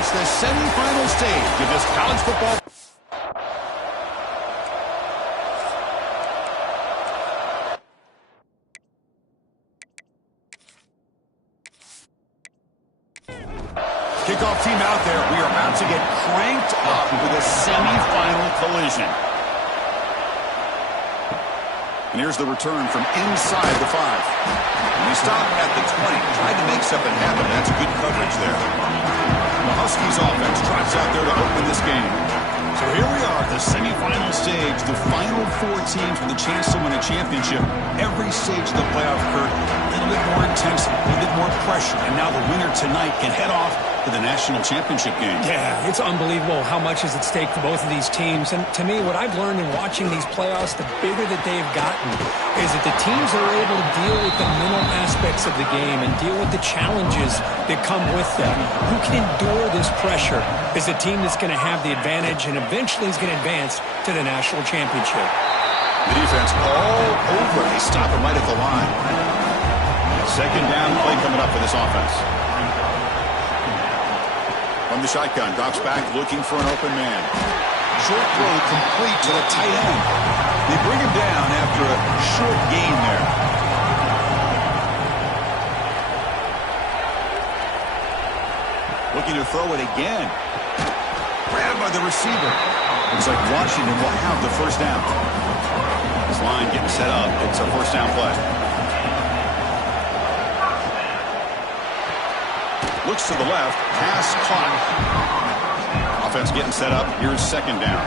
reached the semifinal stage of this college football. Kickoff team out there. We are about to get cranked up with a semifinal collision. And here's the return from inside the 5. We stop at the 20. Tried to make something happen. That's good coverage there. The Huskies offense trots out there to open this game. So here we are, the semifinal stage. The final 4 teams with a chance to win a championship. Every stage of the playoff curve, a little bit more intense, a little bit more pressure. And now the winner tonight can head off to the national championship game. Yeah, it's unbelievable how much is at stake for both of these teams. And to me, what I've learned in watching these playoffs, the bigger that they've gotten, is that the teams are able to deal with the mental aspects of the game and deal with the challenges that come with them. Who can endure this pressure is the team that's going to have the advantage and eventually is going to advance to the national championship. The defense all over. They stop him right at the line. Second down play coming up for this offense. From the shotgun, drops back looking for an open man. Short throw complete to the tight end. They bring him down after a short gain there. Looking to throw it again. Grabbed by the receiver. Looks like Washington will have the first down. This line getting set up. It's a first down play. Looks to the left. Pass caught. Offense getting set up. Here's second down.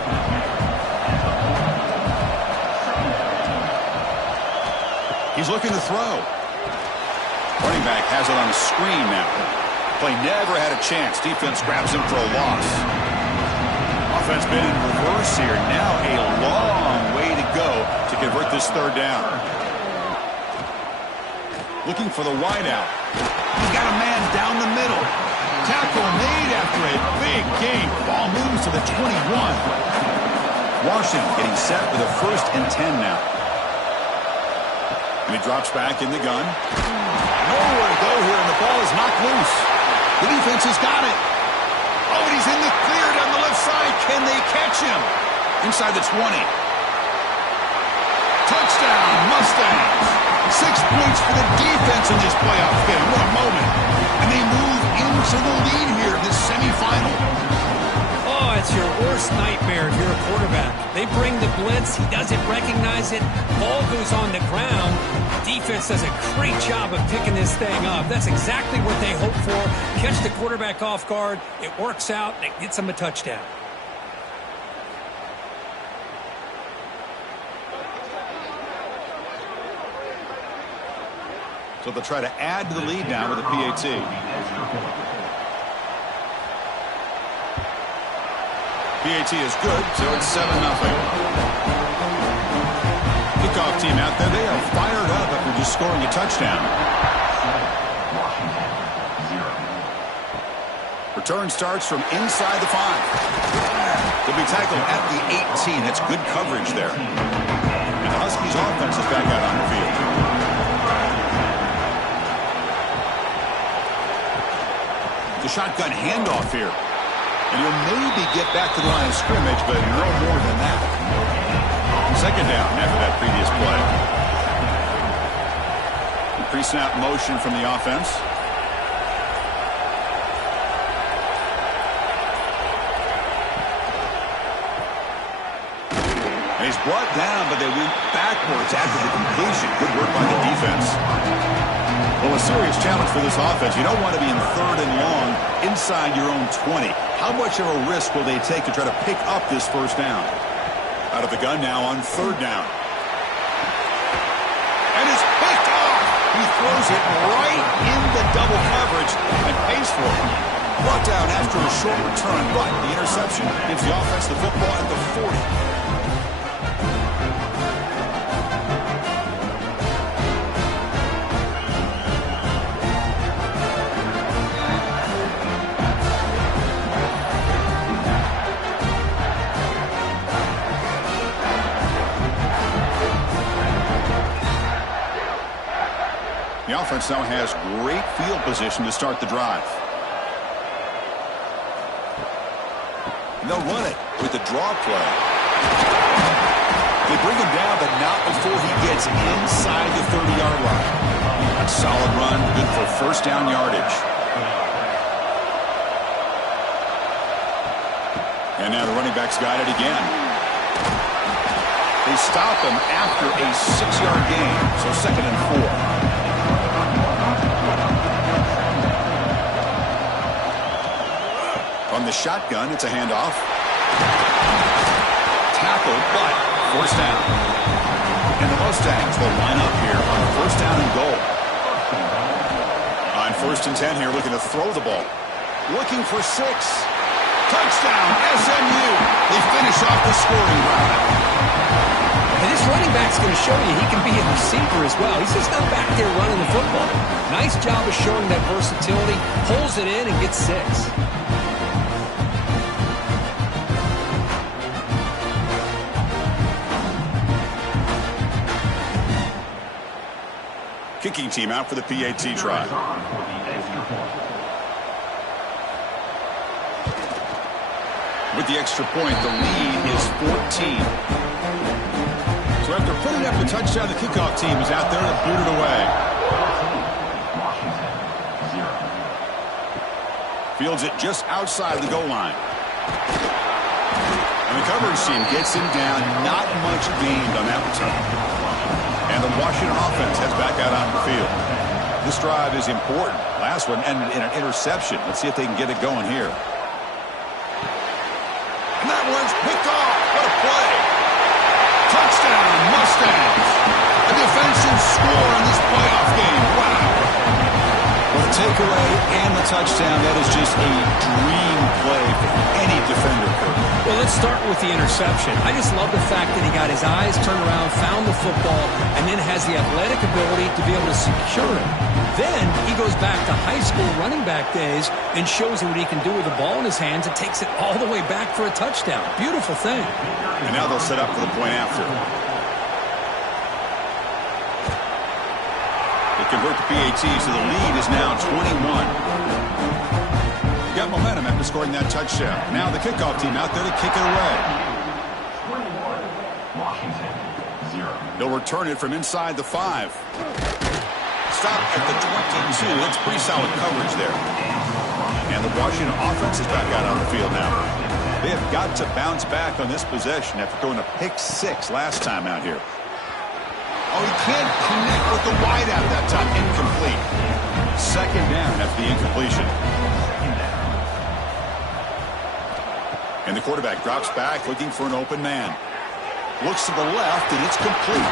He's looking to throw. Running back has it on the screen now. Play never had a chance. Defense grabs him for a loss. Offense been in reverse here. Now a long way to go to convert this third down. Looking for the wideout. He's got a man down the middle. Tackle made after a big gain. Ball moves to the 21. Washington getting set with a 1st and 10 now. And he drops back in the gun. Nowhere to go here, and the ball is knocked loose. The defense has got it. Oh, and he's in the clear down the left side. Can they catch him? Inside the 20. Touchdown, Mustangs. 6 points for the defense in this playoff game. What a moment. And they move into the lead here in this semifinal. Oh, it's your worst nightmare if you're a quarterback. They bring the blitz. He doesn't recognize it. Ball goes on the ground. Defense does a great job of picking this thing up. That's exactly what they hope for. Catch the quarterback off guard. It works out, and it gets them a touchdown. So they'll try to add to the lead now with a PAT. PAT is good, so it's 7-0. Kickoff team out there. They are fired up after just scoring a touchdown. Return starts from inside the 5. They'll be tackled at the 18. That's good coverage there. And the Huskies offense is back out on the field. The shotgun handoff here. And he'll maybe get back to the line of scrimmage, but no more than that. Second down after that previous play. Pre-snap motion from the offense. And he's brought down, but they went backwards after the completion. Good work by the defense. Well, a serious challenge for this offense. You don't want to be in 3rd and long inside your own 20. How much of a risk will they take to try to pick up this first down? Out of the gun now on 3rd down. And it's picked off. He throws it right in the double coverage and pays for it. Brought down after a short return, but the interception gives the offense the football at the 40. The offense now has great field position to start the drive. And they'll run it with the draw play. They bring him down, but not before he gets inside the 30-yard line. A solid run, good for first down yardage. And now the running back's got it again. They stop him after a 6-yard gain, so 2nd and 4. From the shotgun, it's a handoff. Tackled, but forced down. And the Mustangs will line up here on 1st down and goal. On 1st and 10 here, looking to throw the ball. Looking for 6. Touchdown, SMU. They finish off the scoring drive. And this running back's going to show you he can be a receiver as well. He's just not back there running the football. Nice job of showing that versatility. Pulls it in and gets 6. Kicking team out for the PAT try. With the extra point, the lead is 14. So after putting up a touchdown, the kickoff team is out there to boot it away. Fields it just outside the goal line. And the coverage team gets him down. Not much gained on that return. And the Washington offense heads back out on the field. This drive is important. Last one ended in an interception. Let's see if they can get it going here. And that one's picked off. What a play. Touchdown, Mustangs. A defensive score in this playoff game. Wow. Well, the takeaway and the touchdown, that is just a dream play for any defender. Well, let's start with the interception. I just love the fact that he got his eyes turned around, found the football, and then has the athletic ability to be able to secure it. Then he goes back to high school running back days and shows you what he can do with the ball in his hands and takes it all the way back for a touchdown. Beautiful thing. And now they'll set up for the point after. They convert the PAT, so the lead is now 21. Got momentum after scoring that touchdown. Now the kickoff team out there to kick it away. They'll return it from inside the 5. Stop at the 22. That's pretty solid coverage there. And the Washington offense is back out on the field now. They have got to bounce back on this possession after throwing a pick 6 last time out here. Oh, he can't connect with the wideout that time. Incomplete. 2nd down after the incompletion. And the quarterback drops back looking for an open man. Looks to the left, and it's complete.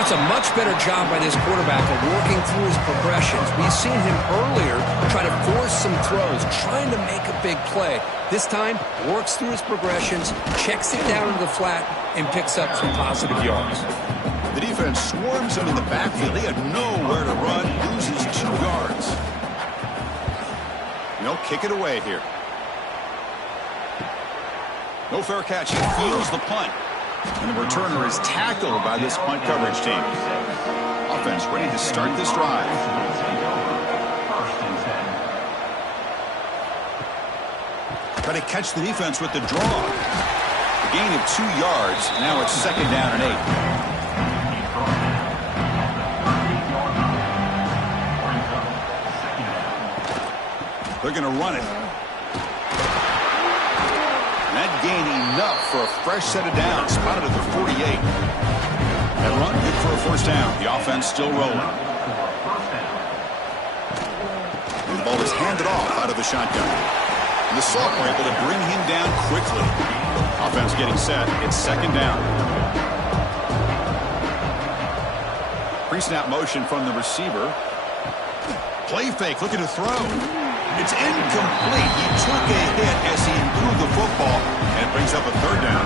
That's a much better job by this quarterback of working through his progressions. We've seen him earlier try to force some throws, trying to make a big play. This time, works through his progressions, checks it down into the flat, and picks up some positive yards. The defense swarms him in the backfield. He had nowhere to run, loses 2 yards. And they'll kick it away here. No fair catch. He fields the punt. And the returner is tackled by this punt coverage team. Offense ready to start this drive. Try to catch the defense with the draw. A gain of 2 yards. Now it's 2nd down and 8. They're going to run it. And that gain enough for a fresh set of downs. Spotted at the 48. That run good for a 1st down. The offense still rolling. And the ball is handed off out of the shotgun. And the sophomore able to bring him down quickly. Offense getting set. It's 2nd down. Pre-snap motion from the receiver. Play fake, looking to throw. It's incomplete. He took a hit as he threw the football, and it brings up a 3rd down.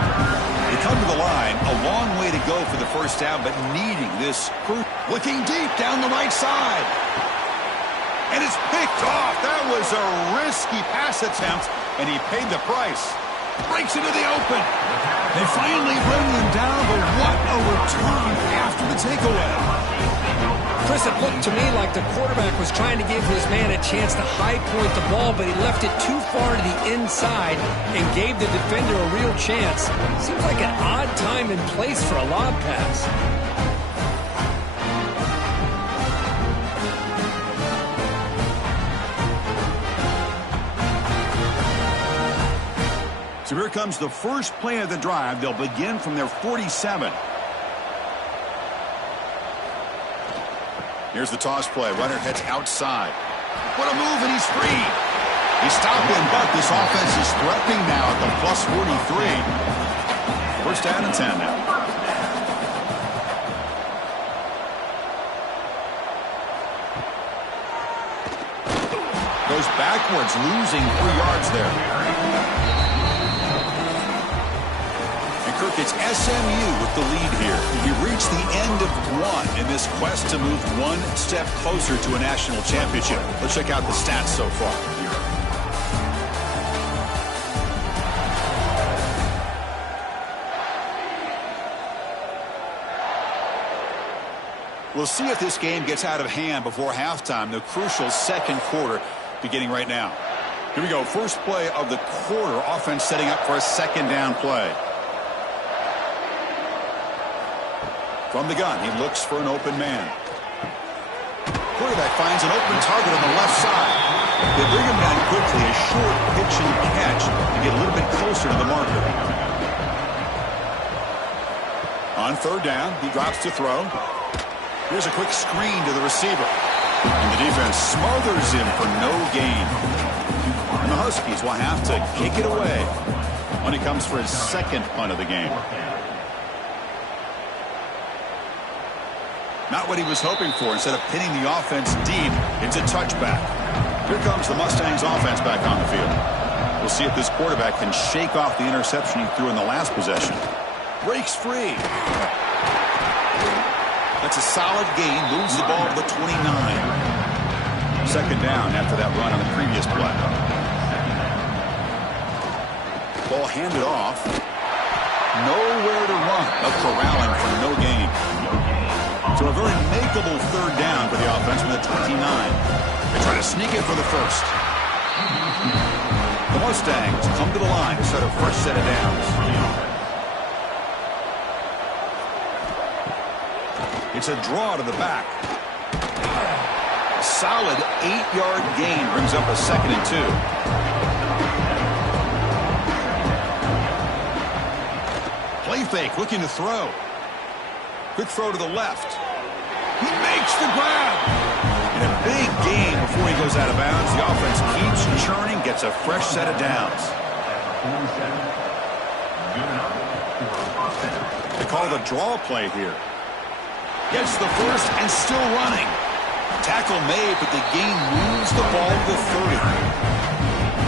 They come to the line, a long way to go for the 1st down, but needing this. Looking deep down the right side. And it's picked off. That was a risky pass attempt, and he paid the price. Breaks into the open. They finally bring him down, but what a return after the takeaway. Chris, it looked to me like the quarterback was trying to give his man a chance to high point the ball, but he left it too far to the inside and gave the defender a real chance. Seems like an odd time and place for a lob pass. So here comes the first play of the drive. They'll begin from their 47. Here's the toss play. Runner heads outside. What a move, and he's free. He stopped him, but this offense is threatening now at the plus 43. First down and 10 now. Goes backwards, losing 3 yards there. Kirk, it's SMU with the lead here. We reached the end of one in this quest to move one step closer to a national championship. Let's check out the stats so far. We'll see if this game gets out of hand before halftime, the crucial second quarter beginning right now. Here we go. First play of the quarter. Offense setting up for a second down play. From the gun, he looks for an open man. Quarterback finds an open target on the left side. They bring him down quickly, a short pitch and catch to get a little bit closer to the marker. On third down, he drops to throw. Here's a quick screen to the receiver. And the defense smothers him for no gain. And the Huskies will have to kick it away when he comes for his second punt of the game. Not what he was hoping for. Instead of pinning the offense deep, it's a touchback. Here comes the Mustangs offense back on the field. We'll see if this quarterback can shake off the interception he threw in the last possession. Breaks free. That's a solid gain. Moves the ball to the 29. Second down after that run on the previous play. Ball handed off. Nowhere to run. A corralling for no gain. So a very makeable third down for the offense from the 29. They try to sneak it for the first. The Mustangs come to the line to set a fresh set of downs. It's a draw to the back. A solid 8-yard gain brings up a 2nd and 2. Play fake, looking to throw. Quick throw to the left. He makes the grab. And a big gain before he goes out of bounds. The offense keeps churning, gets a fresh set of downs. They call the draw play here. Gets the first and still running. Tackle made, but the gain moves the ball to the 30.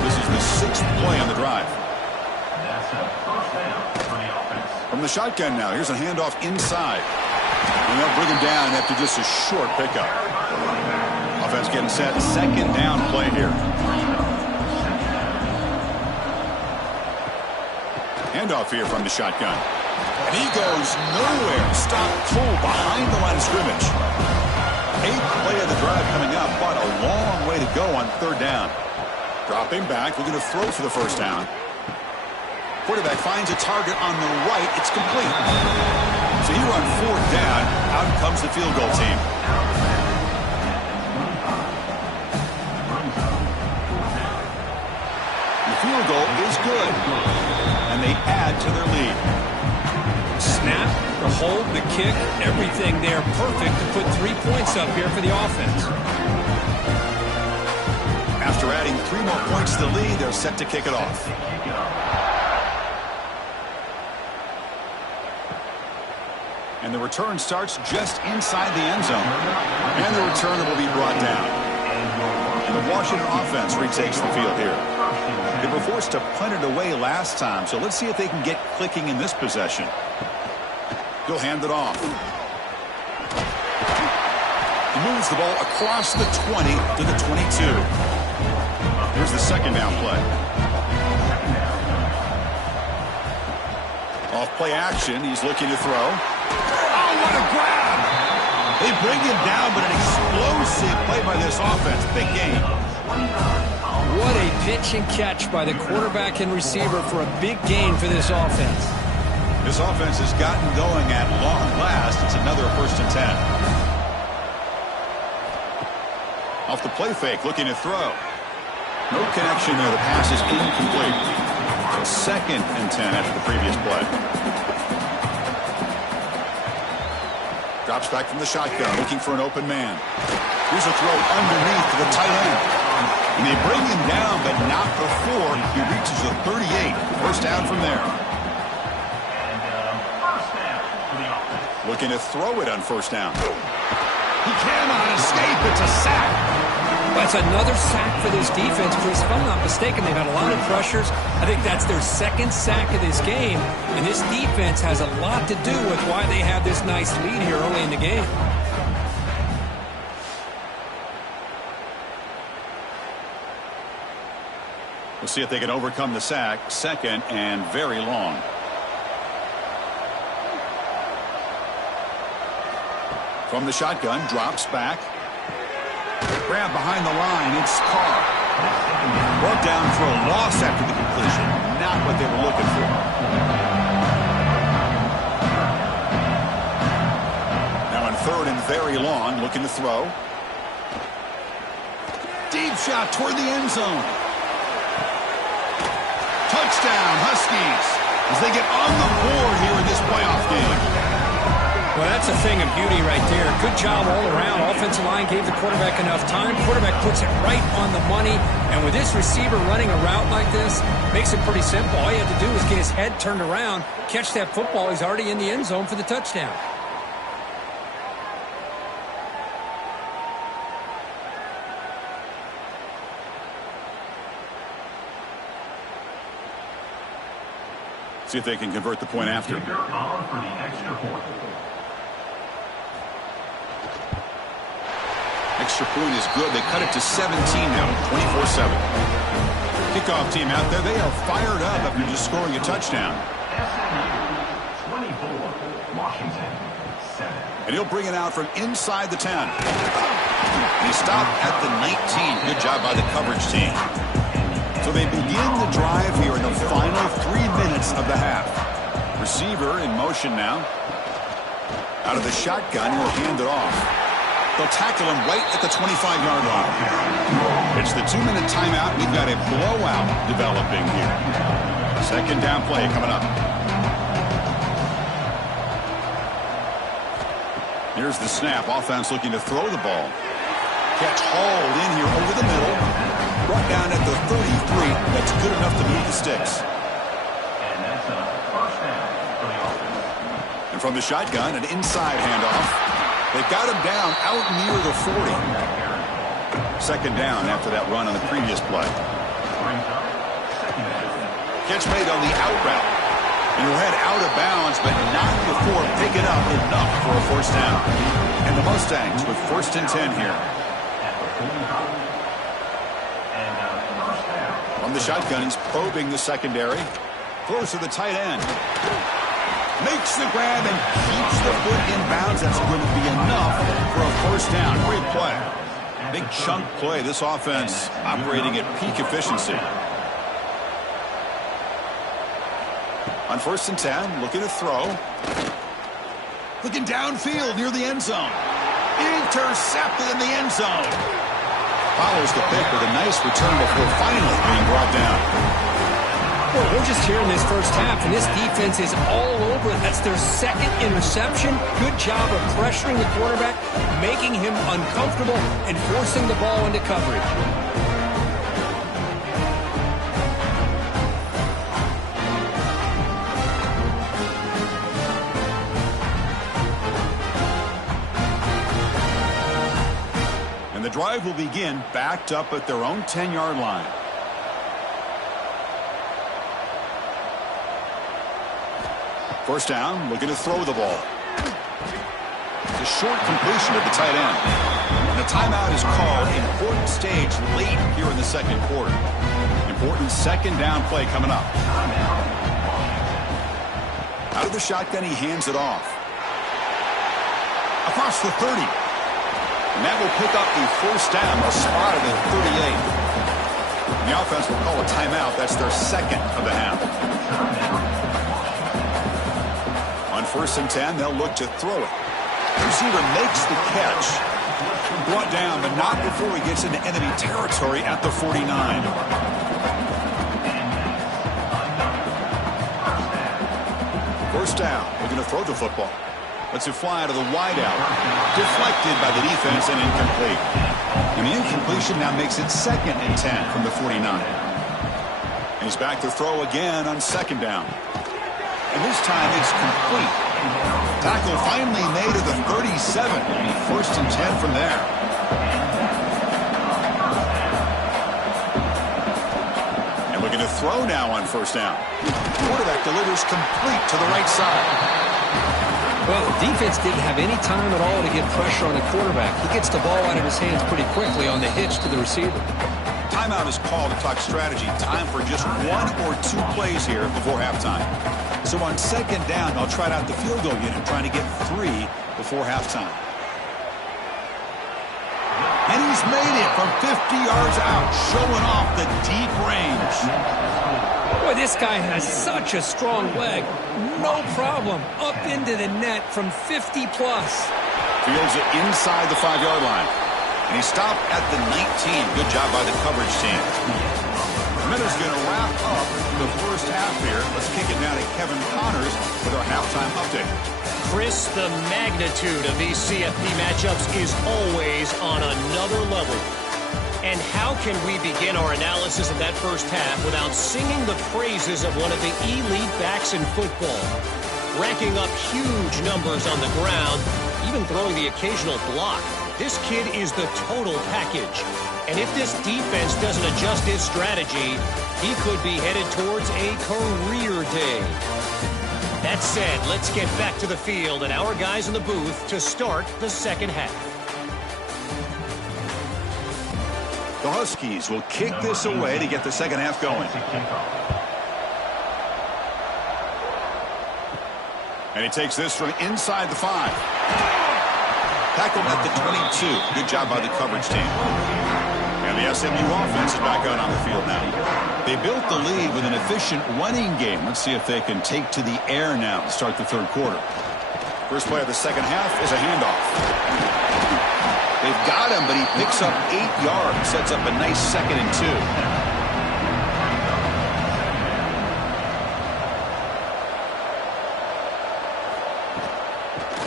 This is the 6th play on the drive. From the shotgun now, here's a handoff inside. And they'll bring him down after just a short pickup. Offense getting set, second down play here. Handoff here from the shotgun. And he goes nowhere. Stop cold behind the line of scrimmage. 8th play of the drive coming up, but a long way to go on third down. Dropping back, looking to throw for the first down. Quarterback finds a target on the right. It's complete. So here on fourth down, out comes the field goal team. The field goal is good. And they add to their lead. Snap, the hold, the kick, everything there perfect to put 3 points up here for the offense. After adding 3 more points to the lead, they're set to kick it off. And the return starts just inside the end zone. And the return will be brought down. And the Washington offense retakes the field here. They were forced to punt it away last time, so let's see if they can get clicking in this possession. He'll hand it off. He moves the ball across the 20 to the 22. Here's the second down play. Off play action, he's looking to throw. Oh, what a grab! They bring him down, but an explosive play by this offense. Big game. What a pitch and catch by the quarterback and receiver for a big gain for this offense. This offense has gotten going at long last. It's another 1st and 10. Off the play fake, looking to throw. No connection there. The pass is incomplete. 2nd and 10 after the previous play. Drops back from the shotgun, looking for an open man. Here's a throw underneath to the tight end. And they bring him down, but not before he reaches the 38. 1st down from there. Looking to throw it on 1st down. He cannot escape. It's a sack. That's another sack for this defense, Chris. If I'm not mistaken, they've had a lot of pressures. I think that's their 2nd sack of this game. And this defense has a lot to do with why they have this nice lead here early in the game. We'll see if they can overcome the sack. 2nd and very long. From the shotgun, drops back. Grab behind the line. It's Carr. Brought down for a loss after the completion. Not what they were looking for. Now on 3rd and very long, looking to throw. Deep shot toward the end zone. Touchdown, Huskies, as they get on the board here in this playoff game. Well, that's a thing of beauty right there. Good job all around. Offensive line gave the quarterback enough time. Quarterback puts it right on the money. And with this receiver running a route like this, makes it pretty simple. All you have to do is get his head turned around, catch that football. He's already in the end zone for the touchdown. See if they can convert the point after. Extra point is good. They cut it to 17 now, 24-7. Kickoff team out there, they are fired up after just scoring a touchdown. SMU 24, Washington 7. And he'll bring it out from inside the 10. And he stopped at the 19. Good job by the coverage team. So they begin the drive here in the final 3 minutes of the half. Receiver in motion now. Out of the shotgun, he'll hand it off. They'll tackle him right at the 25-yard line. It's the 2-minute timeout. We've got a blowout developing here. 2nd down play coming up. Here's the snap. Offense looking to throw the ball. Catch hauled in here over the middle. Brought down at the 33. That's good enough to move the sticks. And that's a 1st down for the offense. And from the shotgun, an inside handoff. They've got him down out near the 40. 2nd down after that run on the previous play. Catch made on the out route. And he'll head out of bounds, but not before picking up enough for a 1st down. And the Mustangs with 1st and 10 here. From the shotgun, he's probing the secondary. Throws to the tight end. Makes the grab and keeps the foot in bounds. That's going to be enough for a 1st down. Great play. Big chunk play. This offense operating at peak efficiency. On 1st and 10, looking to throw. Looking downfield near the end zone. Intercepted in the end zone. Follows the pick with a nice return before finally being brought down. Well, we're just here in this 1st half, and this defense is all over it. That's their 2nd interception. Good job of pressuring the quarterback, making him uncomfortable, and forcing the ball into coverage. And the drive will begin backed up at their own 10-yard line. First down, looking to throw the ball. It's a short completion to the tight end. And a timeout is called. Important stage late here in the 2nd quarter. Important 2nd down play coming up. Out of the shotgun, he hands it off. across the 30. And that will pick up the first down, a spot at the 38. The offense will call a timeout. That's their second of the half. On 1st and 10, they'll look to throw it. The receiver makes the catch. Brought down, but not before he gets into enemy territory at the 49. First down. We're going to throw the football. Lets it fly out of the wideout. Deflected by the defense and incomplete. And the incompletion now makes it 2nd and 10 from the 49. And he's back to throw again on 2nd down. And this time it's complete. Tackle finally made at the 37. 1st and 10 from there. And we're going to throw now on 1st down. Quarterback delivers complete to the right side. Well, the defense didn't have any time at all to get pressure on the quarterback. He gets the ball out of his hands pretty quickly on the hitch to the receiver. Timeout is called to talk strategy. Time for just 1 or 2 plays here before halftime. So on 2nd down, I'll try out the field goal unit, trying to get 3 before halftime. And he's made it from 50 yards out, showing off the deep range. Boy, this guy has such a strong leg. No problem. Up into the net from 50 plus. Fields it inside the 5-yard line. And he stopped at the 19. Good job by the coverage team. Miller's going to wrap up the first half here. Let's kick it now to Kevin Connors with our halftime update. Chris, the magnitude of these CFP matchups is always on another level. And how can we begin our analysis of that first half without singing the praises of one of the elite backs in football? Racking up huge numbers on the ground, even throwing the occasional block. This kid is the total package. And if this defense doesn't adjust his strategy, he could be headed towards a career day. That said, let's get back to the field and our guys in the booth to start the second half. The Huskies will kick this away to get the second half going. And he takes this from inside the 5. Tackled at the 22. Good job by the coverage team. And the SMU offense is back out on the field now. They built the lead with an efficient running game. Let's see if they can take to the air now to start the 3rd quarter. First play of the second half is a handoff. They've got him, but he picks up 8 yards. Sets up a nice 2nd and 2.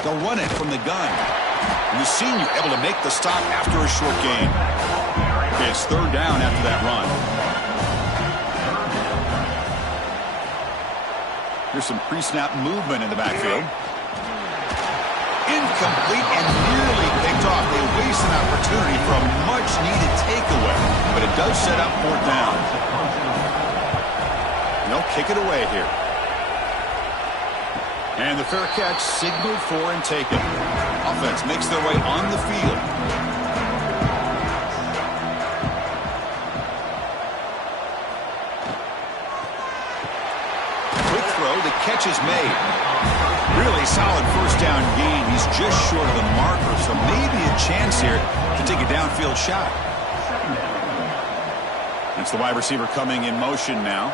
They'll run it from the gun. And the senior able to make the stop after a short gain. Okay, it's 3rd down after that run. Here's some pre-snap movement in the backfield. Incomplete and nearly picked off. They waste an opportunity for a much-needed takeaway, but it does set up 4th down. And they'll kick it away here. And the fair catch signaled for and taken. Offense makes their way on the field. Quick throw, the catch is made. Really solid first down gain. He's just short of the marker, so maybe a chance here to take a downfield shot. That's the wide receiver coming in motion now.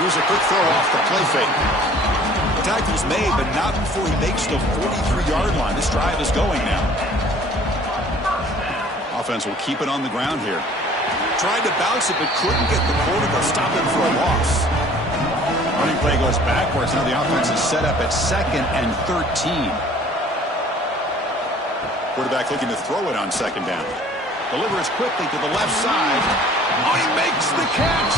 Here's a quick throw off the play fake. The tackle's made, but not before he makes the 43-yard line. This drive is going now. Offense will keep it on the ground here. Tried to bounce it, but couldn't get the quarterback to stop him for a loss. Running play goes backwards. Now the offense is set up at 2nd and 13. Quarterback looking to throw it on 2nd down. Delivers quickly to the left side. Oh, he makes the catch.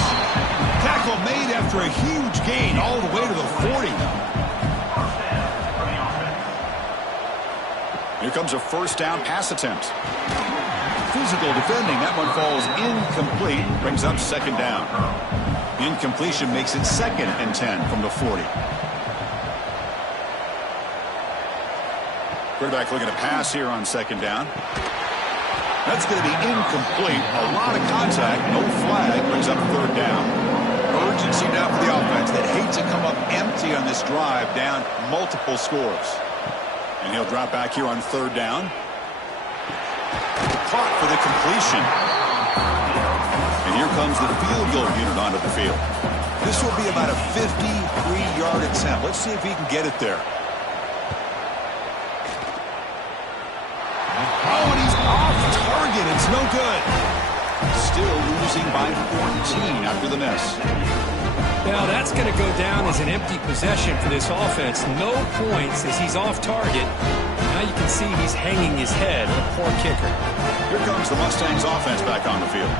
Tackle made after a huge gain all the way to the 40. Here comes a 1st down pass attempt. Physical defending. That one falls incomplete. Brings up 2nd down. Incompletion makes it 2nd and 10 from the 40. Quarterback looking to pass here on 2nd down. That's going to be incomplete. A lot of contact. No flag. Brings up 3rd down. Urgency now for the offense that hates to come up empty on this drive, down multiple scores. And he'll drop back here on third down. Caught for the completion. And here comes the field goal unit onto the field. This will be about a 53-yard attempt. Let's see if he can get it there. Oh, and he's off target. It's no good. Still losing by 14 after the miss. Now that's going to go down as an empty possession for this offense. No points as he's off target. Now you can see he's hanging his head. A poor kicker. Here comes the Mustangs offense back on the field.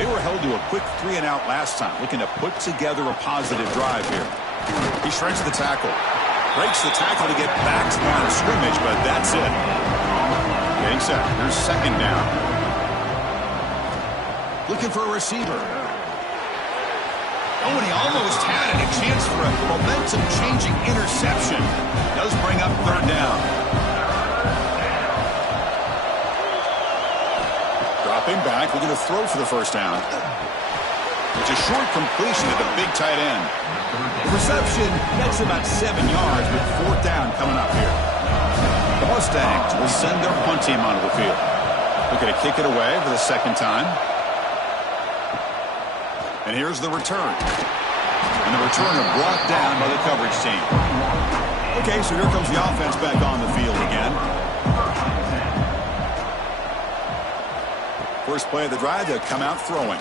They were held to a quick 3-and-out last time, looking to put together a positive drive here. He shreds the tackle. Breaks the tackle to get back to the line of scrimmage, but that's it. Getting set. Here's second down. Looking for a receiver. Oh, and he almost had a chance for a momentum-changing interception. Does bring up third down. Dropping back, looking to throw for the first down. It's a short completion to the big tight end. The reception nets about 7 yards with fourth down coming up here. The Mustangs will send their punt team onto the field. Looking to kick it away for the second time. And here's the return. And the returner brought down by the coverage team. Okay, so here comes the offense back on the field again. First play of the drive, they'll come out throwing.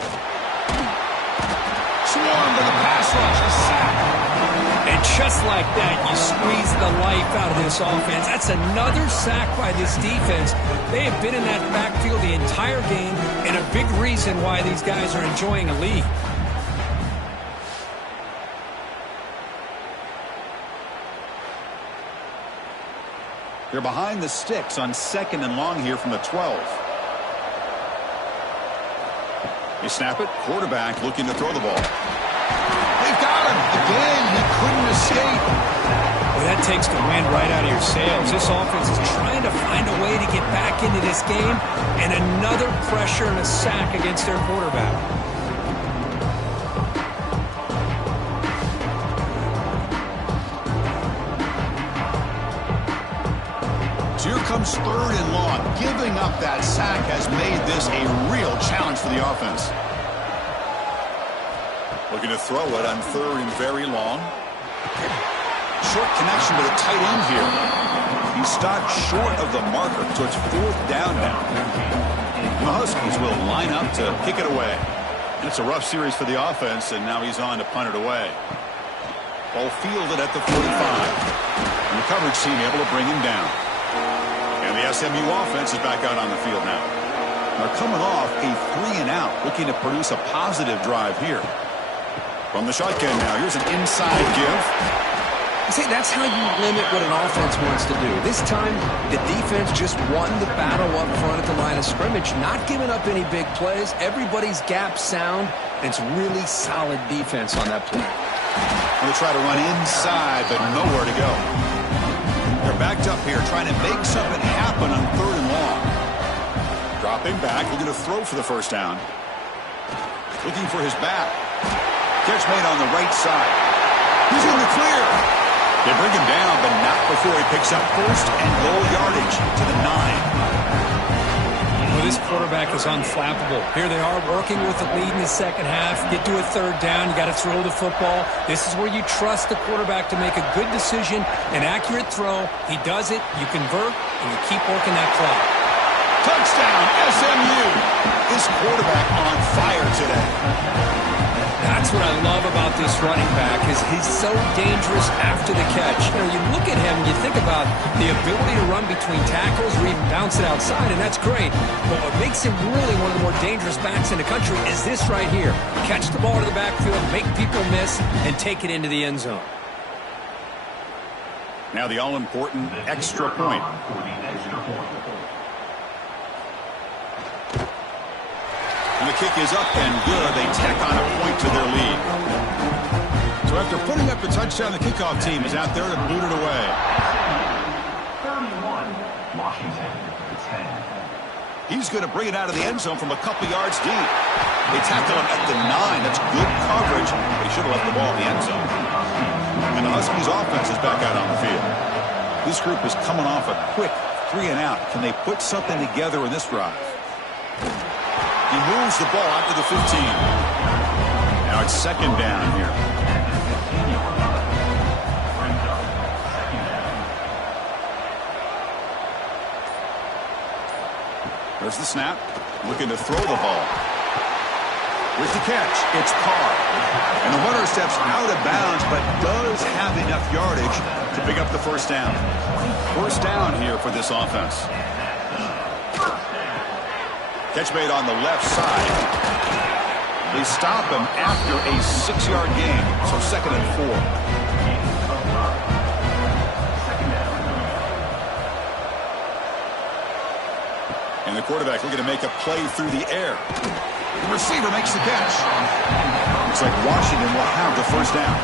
Swarmed to the pass rush, a sack. And just like that, you squeeze the life out of this offense. That's another sack by this defense. They have been in that backfield the entire game, and a big reason why these guys are enjoying a lead. They're behind the sticks on second and long here from the 12. They snap it. Quarterback looking to throw the ball. They've got him. Again, he couldn't escape. Well, that takes the wind right out of your sails. This offense is trying to find a way to get back into this game, and another pressure and a sack against their quarterback. Here comes third and long. Giving up that sack has made this a real challenge for the offense. Looking to throw it on third and very long. Short connection to the tight end here. He stopped short of the marker, so it's fourth down now. And the Huskies will line up to kick it away. And it's a rough series for the offense, and now he's on to punt it away. Ball fielded at the 45. And the coverage team able to bring him down. And the SMU offense is back out on the field now. They're coming off a 3-and-out, looking to produce a positive drive here. From the shotgun now, here's an inside give. See, that's how you limit what an offense wants to do. This time, the defense just won the battle up front at the line of scrimmage, not giving up any big plays. Everybody's gap sound, and it's really solid defense on that play. Going to try to run inside, but nowhere to go. They're backed up here, trying to make something happen on third and long. Dropping back, looking to throw for the first down. Looking for his back. Catch made on the right side. He's in the clear. They bring him down, but not before he picks up first and goal yardage to the 9. Well, this quarterback is unflappable. Here they are working with the lead in the second half. Get to a third down. You got to throw the football. This is where you trust the quarterback to make a good decision, an accurate throw. He does it. You convert, and you keep working that clock. Touchdown, SMU. This quarterback on fire today. That's what I love about this running back is he's so dangerous after the catch. You know, you look at him and you think about the ability to run between tackles or even bounce it outside, and that's great. But what makes him really one of the more dangerous backs in the country is this right here. Catch the ball to the backfield, make people miss, and take it into the end zone. Now the all-important extra point. And the kick is up and good. They tack on a point to their lead. So after putting up the touchdown, the kickoff team is out there to boot it away. 31, Washington, 10. He's going to bring it out of the end zone from a couple yards deep. They tackle him at the 9. That's good coverage. They should have left the ball in the end zone. And the Huskies offense is back out on the field. This group is coming off a quick 3-and-out. Can they put something together in this drive? He moves the ball out to the 15. Now it's second down here. There's the snap. Looking to throw the ball. With the catch, it's Carr. And the runner steps out of bounds, but does have enough yardage to pick up the first down. First down here for this offense. Catch made on the left side. They stop him after a 6-yard gain, so second and 4. And the quarterback looking to make a play through the air. The receiver makes the catch. Looks like Washington will have the first down.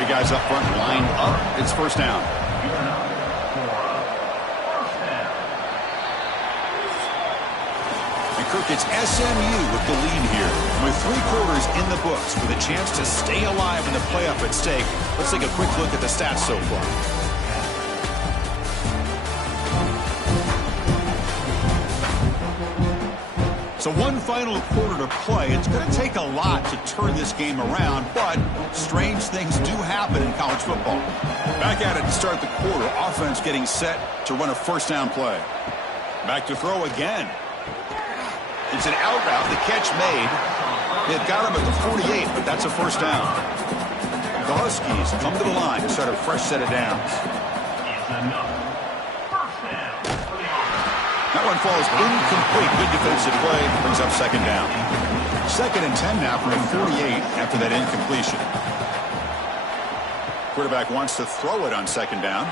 Big guys up front lined up. It's first down. And Kirk, it's SMU with the lead here. With 3 quarters in the books, with a chance to stay alive in the playoff at stake. Let's take a quick look at the stats so far. So one final quarter to play. It's going to take a lot to turn this game around, but strange things do happen in college football. Back at it to start the quarter. Offense getting set to run a first down play. Back to throw again. It's an out route. The catch made. They've got him at the 48, but that's a first down. The Huskies come to the line to start a fresh set of downs. That one falls incomplete. Good defensive play. Brings up second down. Second and 10 now from the 48 after that incompletion. Quarterback wants to throw it on second down.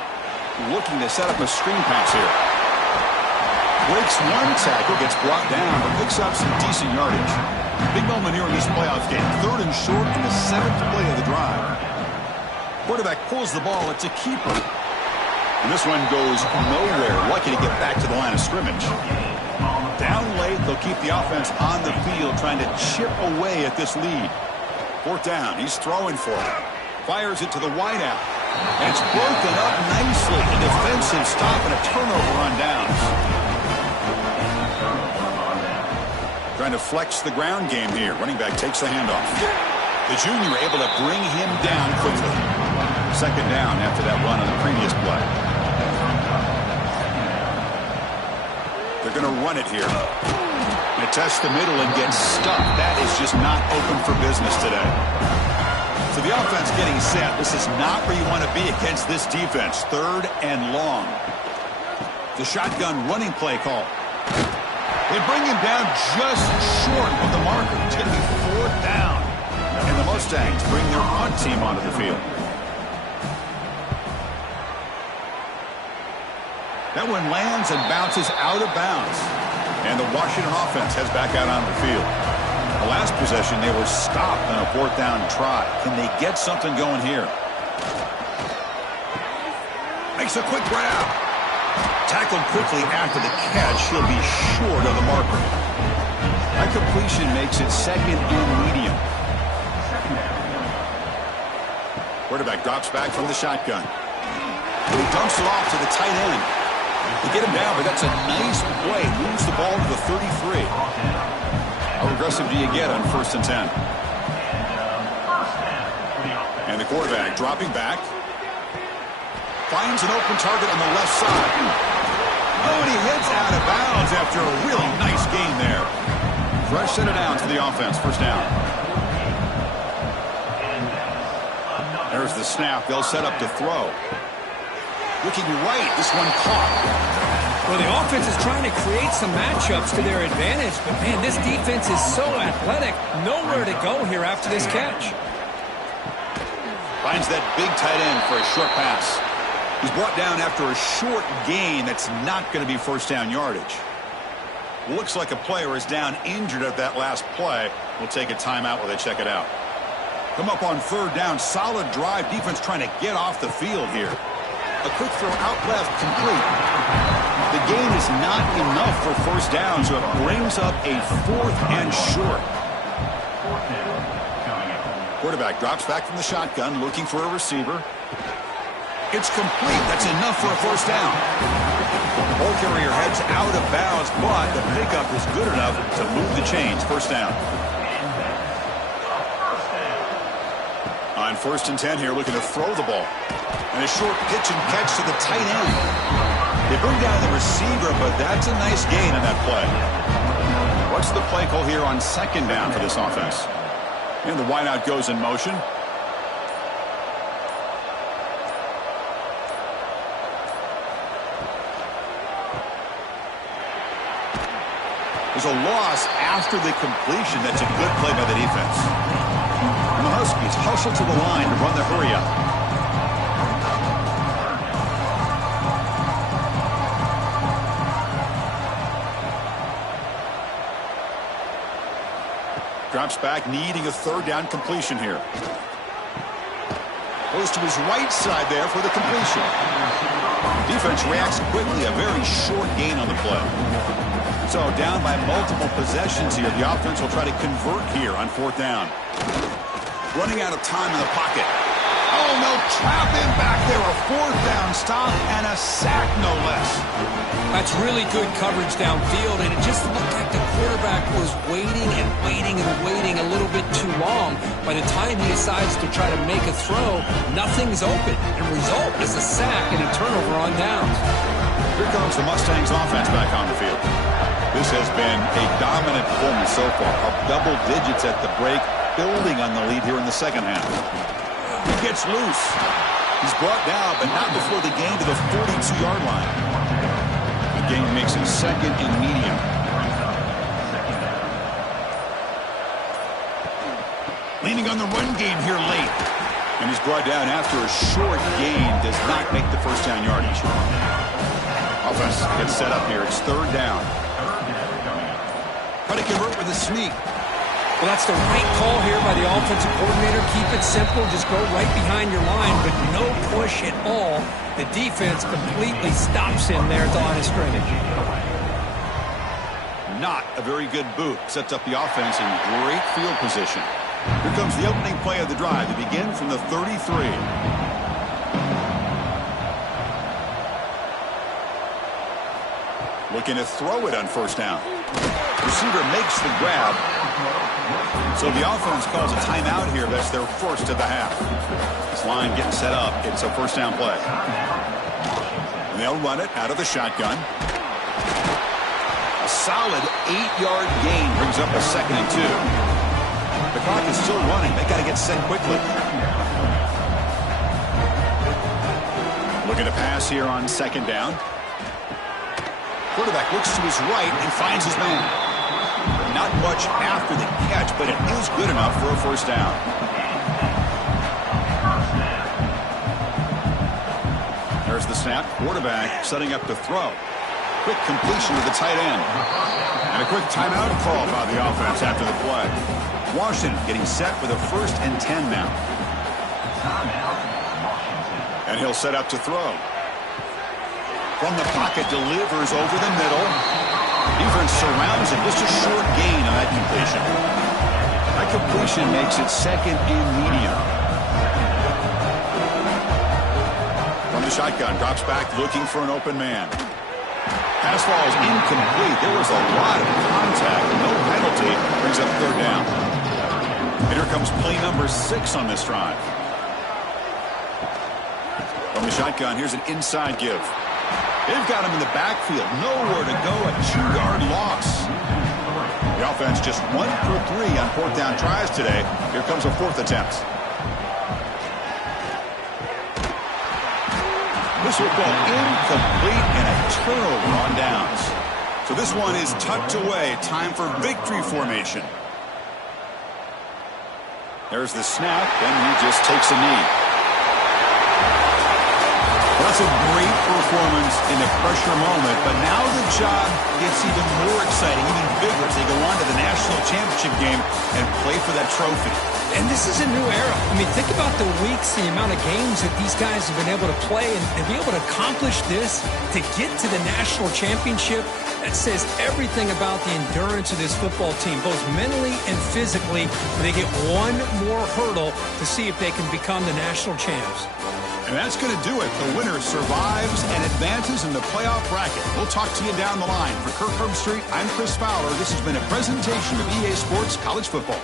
Looking to set up a screen pass here. Breaks one tackle, gets brought down, but picks up some decent yardage. Big moment here in this playoff game. Third and short in the 7th play of the drive. Quarterback pulls the ball. It's a keeper. And this one goes nowhere. Lucky to get back to the line of scrimmage. Down late, they'll keep the offense on the field trying to chip away at this lead. Fourth down, he's throwing for it. Fires it to the wideout. And it's broken up nicely. A defensive stop and a turnover on downs. Trying to flex the ground game here. Running back takes the handoff. The junior able to bring him down quickly. Second down after that run on the previous play. They're going to run it here. They test the middle and get stuck. That is just not open for business today. So the offense getting set. This is not where you want to be against this defense. Third and long. The shotgun running play call. They bring him down just short of the marker. It's going to be fourth down. And the Mustangs bring their punt team onto the field. That one lands and bounces out of bounds. And the Washington offense heads back out on the field. The last possession, they were stopped on a fourth down try. Can they get something going here? Makes a quick grab. Tackled quickly after the catch. He'll be short of the marker. That completion makes it second and medium. Quarterback drops back from the shotgun. He dumps it off to the tight end. To get him down, but that's a nice play. Moves the ball to the 33. How aggressive do you get on 1st and 10? And the quarterback dropping back. Finds an open target on the left side. Oh, and he heads out of bounds after a really nice gain there. Fresh set of downs for the offense. First down. There's the snap. They'll set up to throw. Looking right, this one caught. Well, the offense is trying to create some matchups to their advantage, but man, this defense is so athletic. Nowhere to go here after this catch. Finds that big tight end for a short pass. He's brought down after a short gain that's not going to be first down yardage. Looks like a player is down injured at that last play. We'll take a timeout while they check it out. Come up on third down. Solid drive. Defense trying to get off the field here. A quick throw out left, complete. The gain is not enough for first down, so it brings up a 4th and short. Quarterback drops back from the shotgun, looking for a receiver. It's complete. That's enough for a first down. Ball carrier heads out of bounds, but the pickup is good enough to move the chains. First down. On 1st and 10 here, looking to throw the ball. And a short pitch and catch to the tight end. They bring down the receiver, but that's a nice gain on that play. What's the play call here on 2nd down for this offense? And the wideout goes in motion. There's a loss after the completion. That's a good play by the defense. And the Huskies hustle to the line to run the hurry-up. Drops back, needing a 3rd down completion here. Goes to his right side there for the completion. Defense reacts quickly, a very short gain on the play. So down by multiple possessions here. The offense will try to convert here on 4th down. Running out of time in the pocket. Oh, no, trap in back there. A 4th down stop and a sack, no less. That's really good coverage downfield, and it just looked like the quarterback was waiting and waiting and waiting a little bit too long. By the time he decides to try to make a throw, nothing's open. And result is a sack and a turnover on downs. Here comes the Mustangs offense back on the field. This has been a dominant performance so far, up double digits at the break, building on the lead here in the 2nd half. He gets loose. He's brought down, but not before the gain to the 42-yard line. The gain makes him 2nd and medium. Leaning on the run game here late. And he's brought down after a short gain. Does not make the first down yardage. Offense gets set up here. It's 3rd down. Try to convert with a sneak. Well, that's the right call here by the offensive coordinator. Keep it simple. Just go right behind your line, but no push at all. The defense completely stops him there at the line of scrimmage. Not a very good boot. Sets up the offense in great field position. Here comes the opening play of the drive. They begin from the 33. Looking to throw it on 1st down. Receiver makes the grab. So the offense calls a timeout here. That's their 1st of the half. This line getting set up. It's a 1st down play. And they'll run it out of the shotgun. A solid 8-yard gain brings up a 2nd and 2. The clock is still running. They got to get set quickly. Looking to pass here on 2nd down. Quarterback looks to his right and finds his man. Not much after the catch, but it is good enough for a 1st down. There's the snap. Quarterback setting up to throw. Quick completion to the tight end. And a quick timeout call by the offense after the play. Washington getting set for the 1st and 10 now. And he'll set up to throw. From the pocket, delivers over the middle. Defense surrounds him. Just a short gain on that completion. That completion makes it 2nd and medium. From the shotgun, drops back looking for an open man. Pass falls incomplete. There was a lot of contact. No penalty. Brings up 3rd down. And here comes play number 6 on this drive. From the shotgun, here's an inside give. They've got him in the backfield. Nowhere to go. A 2-yard loss. The offense just 1 for 3 on 4th down tries today. Here comes a 4th attempt. This will go incomplete and a turnover on downs. So this one is tucked away. Time for victory formation. There's the snap, and he just takes a knee. That's a great performance in a pressure moment, but now the job gets even more exciting, even bigger as they go on to the national championship game and play for that trophy. And this is a new era. I mean, think about the weeks, the amount of games that these guys have been able to play and be able to accomplish this, to get to the national championship. That says everything about the endurance of this football team, both mentally and physically. They get one more hurdle to see if they can become the national champs. And that's going to do it. The winner survives and advances in the playoff bracket. We'll talk to you down the line. For Kirk Herbstreit, I'm Chris Fowler. This has been a presentation of EA Sports College Football.